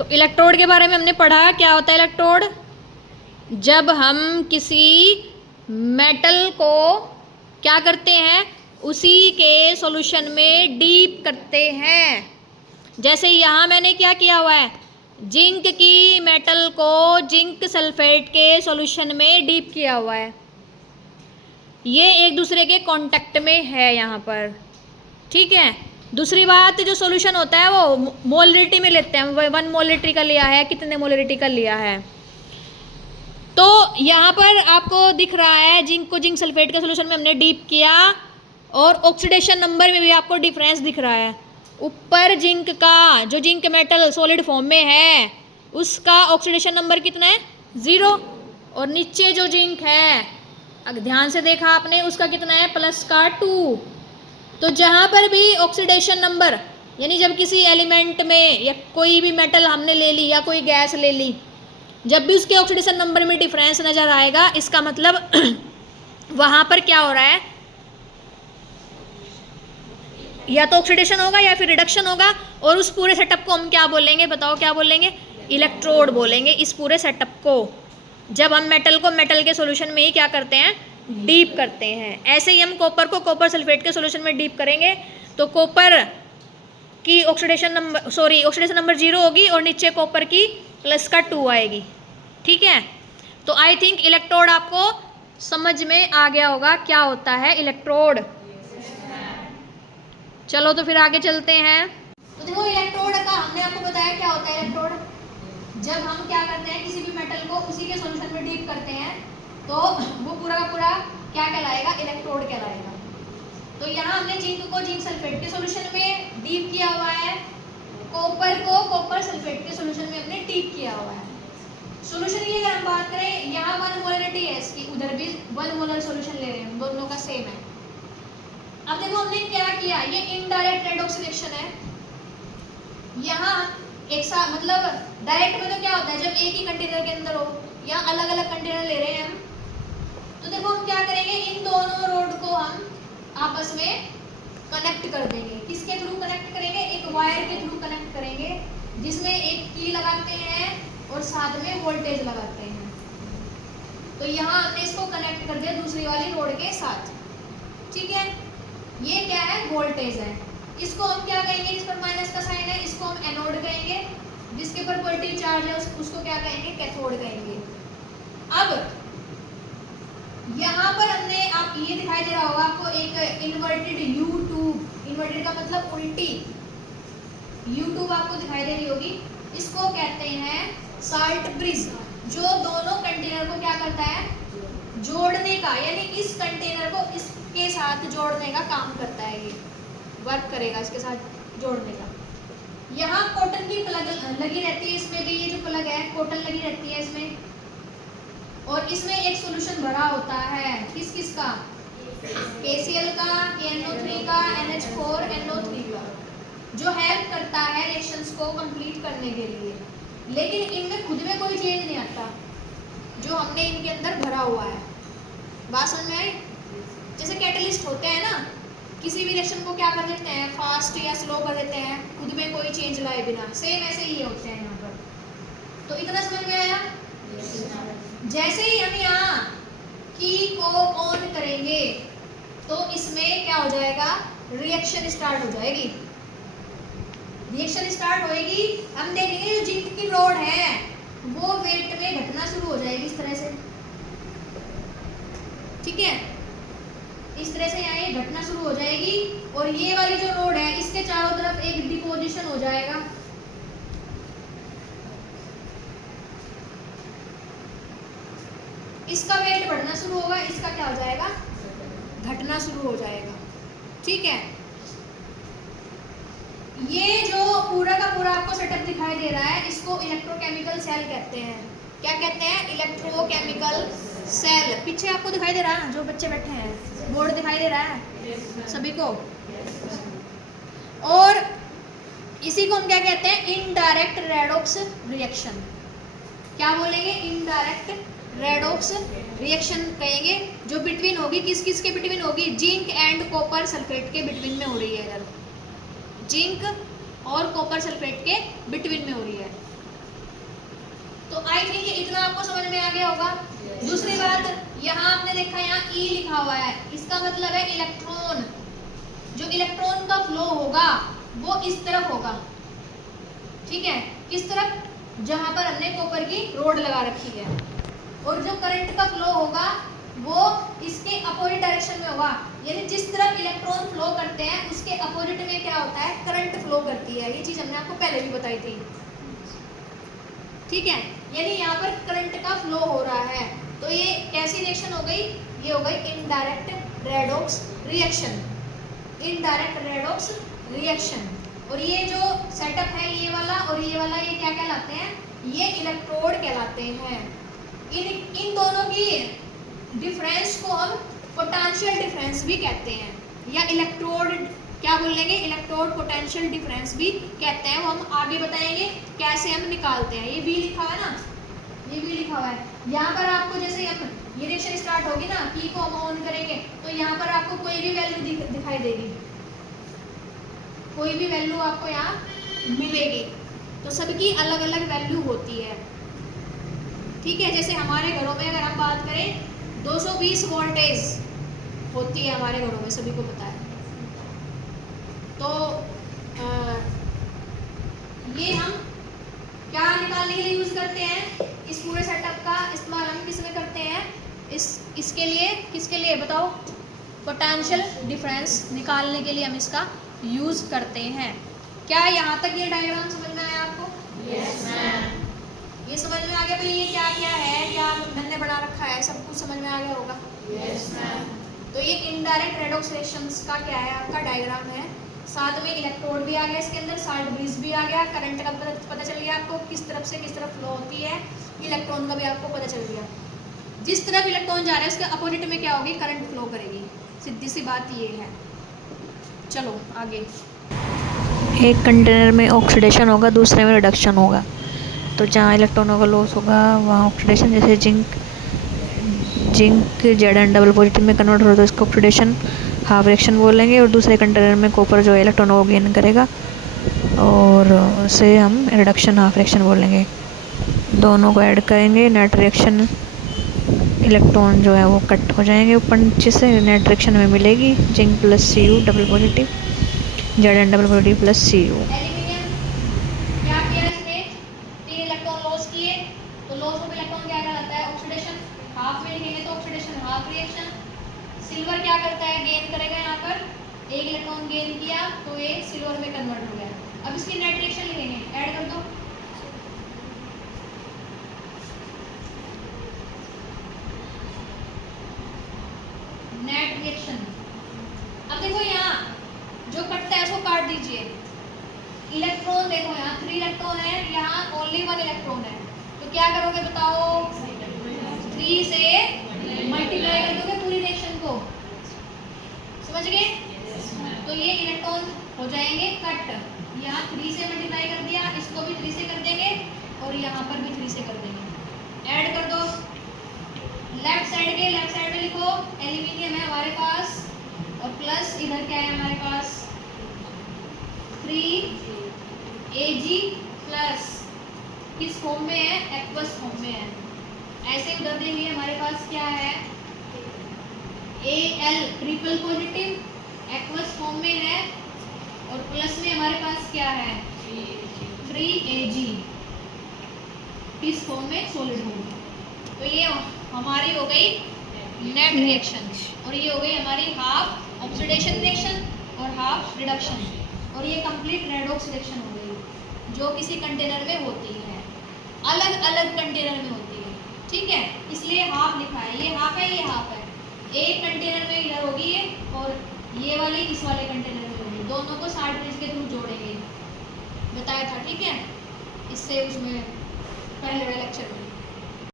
तो इलेक्ट्रोड के बारे में हमने पढ़ा, क्या होता है इलेक्ट्रोड? जब हम किसी मेटल को क्या करते हैं, उसी के सॉल्यूशन में डीप करते हैं। जैसे यहाँ मैंने क्या किया हुआ है, जिंक की मेटल को जिंक सल्फेट के सॉल्यूशन में डीप किया हुआ है। ये एक दूसरे के कांटेक्ट में है यहाँ पर, ठीक है। दूसरी बात, जो सॉल्यूशन होता है वो मोलरिटी में लेते हैं, 1 मोलरिटी का लिया है, कितने मोलरिटी का लिया है। तो यहाँ पर आपको दिख रहा है जिंक को जिंक सल्फेट के सॉल्यूशन में हमने डीप किया, और ऑक्सीडेशन नंबर में भी आपको डिफरेंस दिख रहा है। ऊपर जिंक का जो जिंक मेटल सॉलिड फॉर्म में है उसका ऑक्सीडेशन नंबर कितना है, 0, और नीचे जो जिंक है, अगर ध्यान से देखा आपने, उसका कितना है, +2। तो जहाँ पर भी ऑक्सीडेशन नंबर, यानी जब किसी एलिमेंट में या कोई भी मेटल हमने ले ली या कोई गैस ले ली, जब भी उसके ऑक्सीडेशन नंबर में डिफरेंस नज़र आएगा, इसका मतलब वहाँ पर क्या हो रहा है, या तो ऑक्सीडेशन होगा या फिर रिडक्शन होगा। और उस पूरे सेटअप को हम क्या बोलेंगे, बताओ क्या बोलेंगे? इलेक्ट्रोड बोलेंगे इस पूरे सेटअप को, जब हम मेटल को मेटल के सॉल्यूशन में ही क्या करते हैं, डीप करते हैं। ऐसे ही हम कॉपर को कॉपर सल्फेट के सॉल्यूशन में डीप करेंगे तो कॉपर की ऑक्सीडेशन नंबर 0 होगी और नीचे कॉपर की +2 आएगी, ठीक है। तो आई थिंक इलेक्ट्रोड आपको समझ में आ गया होगा क्या होता है इलेक्ट्रोड। चलो तो फिर आगे चलते हैं। तो देखो इलेक्ट्रोड का हमने आपको बताया क्या होता है इलेक्ट्रोड। जब हम क्या करते हैं, किसी भी मेटल को उसी के सॉल्यूशन में डीप करते हैं तो वो पूरा का पूरा क्या कहलाएगा, इलेक्ट्रोड कहलाएगा। तो यहाँ हमने जिंक को जिंक सल्फेट के सॉल्यूशन में डीप किया हुआ है, कॉपर को कॉपर सल्फेट के सॉल्यूशन में हमने डीप किया हुआ है। सॉल्यूशन की अगर हम बात करें, यहाँ 1 मोलरिटी है इसकी, उधर भी 1 मोलर सॉल्यूशन ले रहे हैं, दोनों का सेम है। अब देखो हमने क्या किया, ये इनडायरेक्ट रेडॉक्स रिएक्शन है। यहाँ एक साथ, मतलब डायरेक्ट में तो क्या होता है, जब एक ही कंटेनर के अंदर हो या अलग अलग कंटेनर ले रहे हैं हम, तो देखो हम क्या करेंगे, इन दोनों रोड को हम आपस में कनेक्ट कर देंगे। किसके थ्रू कनेक्ट करेंगे, एक वायर के थ्रू कनेक्ट करेंगे, जिसमें एक की लगाते हैं और साथ में वोल्टेज लगाते हैं। तो यहाँ हमने इसको कनेक्ट कर दिया दूसरी वाली रोड के साथ, ठीक है। ये क्या है, वोल्टेज है। इसको हम क्या कहेंगे, इस पर माइनस का साइन है, इसको हम एनोड कहेंगे, जिसके ऊपर पॉजिटिव चार्ज है उसको क्या कहेंगे, कैथोड कहेंगे। अब यहाँ पर हमने, आप ये दिखाई दे रहा होगा आपको एक इन्वर्टेड U-ट्यूब, इन्वर्टेड का मतलब उल्टी, U-ट्यूब आपको दिखाई दे रही होगी। इसको कहते हैं साल्ट ब्रिज, जो दोनों कंटेनर को क्या करता है, जोड़ने का, यानी इस कंटेनर को इसके साथ जोड़ने का काम करता है, ये वर्क करेगा इसके साथ जोड़ने का। यहाँ कॉटन की प्लग लगी रहती है, इसमें भी ये जो प्लग है कॉटन लगी रहती है इसमें, और इसमें एक सॉल्यूशन भरा होता है, किस किस का, KCl का, KNO3 का, NH4 NO3 का, जो हेल्प करता है रिएक्शंस को कंप्लीट करने के लिए। लेकिन इनमें खुद में कोई चेंज नहीं आता जो हमने इनके अंदर भरा हुआ है। बात समझ में आई? जैसे कैटलिस्ट होते हैं ना, किसी भी रिएक्शन को क्या कर देते हैं, फास्ट या स्लो कर देते हैं, खुद में कोई चेंज लाए बिना, सेम ऐसे ही होते हैं यहाँ पर। तो इतना समझ में आया? जैसे ही हम यहाँ की को ऑन करेंगे तो इसमें क्या हो जाएगा, रिएक्शन स्टार्ट हो जाएगी। रिएक्शन स्टार्ट होएगी, हम देखेंगे जो जिंक की रॉड है वो वेट में घटना शुरू हो जाएगी इस तरह से, ठीक है। इस तरह से यहाँ ये घटना शुरू हो जाएगी, और ये वाली जो रोड है इसके चारों तरफ एक डिपोजिशन हो जाएगा। इसका वेट बढ़ना शुरू होगा, इसका क्या हो जाएगा, घटना शुरू हो जाएगा, ठीक है। ये जो पूरा का पूरा आपको सेटअप दिखाई दे रहा है, इसको इलेक्ट्रोकेमिकल सेल कहते हैं। क्या कहते हैं, इलेक्ट्रोकेमिकल सेल। पीछे आपको दिखाई दे रहा है, जो बच्चे बैठे हैं, बोर्ड दिखाई दे रहा है सभी को। और इसी को हम क्या कहते हैं, इनडायरेक्ट रेडॉक्स रिएक्शन। क्या बोलेंगे, इनडायरेक्ट रेडॉक्स रिएक्शन कहेंगे, जो बिटवीन होगी, किस किस के बिटवीन होगी, जिंक एंड कॉपर सल्फेट के बिटवीन में हो रही है। इधर जिंक और कॉपर सल्फेट के बिटवीन में हो रही है। तो आई थिंक इतना आपको समझ में आ गया होगा। दूसरी बात, यहाँ आपने देखा यहाँ ई लिखा हुआ है, इसका मतलब है इलेक्ट्रॉन। जो इलेक्ट्रॉन का फ्लो होगा वो इस तरफ होगा, ठीक है, किस तरफ, जहां पर हमने कॉपर की रोड लगा रखी है। और जो करंट का फ्लो होगा वो इसके अपोजिट डायरेक्शन में होगा, यानी जिस तरफ इलेक्ट्रॉन फ्लो करते हैं उसके अपोजिट में क्या होता है, करंट फ्लो करती है। ये चीज हमने आपको पहले भी बताई थी, ठीक है। यानी यहाँ पर करंट का फ्लो हो रहा है, तो ये कैसी रिएक्शन हो गई, ये हो गई indirect redox reaction, indirect redox reaction. और ये जो सेटअप है ये वाला और ये वाला, ये क्या कहलाते हैं, ये इलेक्ट्रोड कहलाते हैं। इन दोनों की डिफरेंस को हम पोटेंशियल डिफरेंस भी कहते हैं, या इलेक्ट्रोड क्या बोलेंगे, इलेक्ट्रोड पोटेंशियल डिफरेंस भी कहते हैं। वो हम आगे बताएंगे कैसे हम निकालते हैं। ये भी लिखा हुआ है ना, ये भी लिखा हुआ है। यहाँ पर आपको जैसे ये रिएक्शन स्टार्ट होगी ना, की को हम ऑन करेंगे तो यहाँ पर आपको कोई भी वैल्यू दिखाई देगी, कोई भी वैल्यू आपको यहाँ मिलेगी। तो सबकी अलग अलग वैल्यू होती है, ठीक है। जैसे हमारे घरों में अगर हम बात करें 220 वोल्टेज होती है हमारे घरों में, सभी को पता है। तो ये हम क्या निकालने के लिए यूज करते हैं, इस पूरे सेटअप का इस्तेमाल हम किस में करते हैं, इसके लिए, किसके लिए बताओ, पोटेंशियल डिफरेंस निकालने के लिए हम इसका यूज करते हैं। क्या यहाँ तक ये डायग्राम समझ में आया आपको? Yes ma'am. ये समझ में आ गया भाई, ये क्या क्या है, क्या मैंने बना रखा है, सब कुछ समझ में आ गया होगा। Yes ma'am. तो ये इनडायरेक्ट रेडॉक्स रिएक्शंस का क्या है, आपका डायग्राम है। साथ में इलेक्ट्रोड भी आ गया इसके अंदर, साल्ट ब्रिज भी आ गया, करंट का पता चल गया आपको किस तरफ से किस तरफ फ्लो होती है, इलेक्ट्रॉन का भी आपको पता चल गया। जिस तरफ इलेक्ट्रॉन जा रहा है उसके अपोजिट में क्या होगी, करंट फ्लो करेगी, सीधी सी बात ये है। चलो आगे। एक कंटेनर में ऑक्सीडेशन होगा, दूसरे में रिडक्शन होगा। तो जहाँ इलेक्ट्रॉनों का लॉस होगा वहाँ ऑक्सीडेशन, जैसे जिंक Zn डबल पॉजिटिव में कन्वर्ट हो रहा है तो इसको ऑक्सीडेशन हाफ रिएक्शन बोलेंगे। और दूसरे कंटेनर में कॉपर जो है इलेक्ट्रॉनों को गेन करेगा और उसे हम रिडक्शन हाफ रिएक्शन बोलेंगे। दोनों को ऐड करेंगे, नेट रिएक्शन इलेक्ट्रॉन जो है वो कट हो जाएंगे ऊपर नीचे से, नेट रिएक्शन में मिलेगी zinc plus Cu double positive, Zn double positive plus Cu। Aluminium क्या किया इसने, 3 इलेक्ट्रॉन लॉस किए, तो लॉस ऑफ इलेक्ट्रॉन क्या कहलाता है, ऑक्सीडेशन। हाफ में लिखेंगे तो ऑक्सीडेशन हाफ रिएक्शन। सिल्वर क्या करता है, गेन करेगा, यहाँ पर 1 इलेक्ट्रॉन गेन किया तो ये सिल्वर में कन्वर्ट हो गया। अब इसकी नेट रिएक्शन लिखेंगे, ऐड कर दो। Net reaction. अब देखो यहाँ जो कटता है उसको काट दीजिए। इलेक्ट्रॉन देखो यहाँ 3 इलेक्ट्रॉन है, यहाँ ओनली 1 इलेक्ट्रॉन है, तो क्या करोगे बताओ, 3 से मल्टीप्लाई कर दोगे पूरी रिएक्शन को, समझ गए। तो ये इलेक्ट्रॉन हो जाएंगे कट, यहाँ 3 से मल्टीप्लाई कर दिया, इसको भी 3 से कर देंगे और यहाँ पर भी 3 से कर देंगे। ऐड कर दो। लेफ्ट साइड में लिखो एल्यूमिनियम है हमारे पास, और प्लस इधर क्या है हमारे पास 3Ag प्लस किस फॉर्म में है, एक्वस फॉर्म में है। ऐसे उधर देखिए हमारे पास क्या है, Al triple positive aqueous form में है, और प्लस में हमारे पास क्या है 3Ag किस फॉर्म में, सॉलिड होगी। तो ये हमारी हो गई नेट रिएक्शन, और ये हो गई हमारी हाफ ऑक्सीडेशन रिएक्शन और हाफ रिडक्शन, और ये कंप्लीट रेडॉक्स रिएक्शन हो गई जो किसी कंटेनर में होती है, अलग अलग कंटेनर में होती है, ठीक है। इसलिए हाफ लिखा है, ये हाफ है, ये हाफ है। एक कंटेनर में इधर होगी ये, और ये वाली इस वाले कंटेनर में होगी, दोनों को साल्ट ब्रिज के थ्रू जोड़ेंगे, बताया था, ठीक है। इससे उसमें पहले वाले लेक्चर में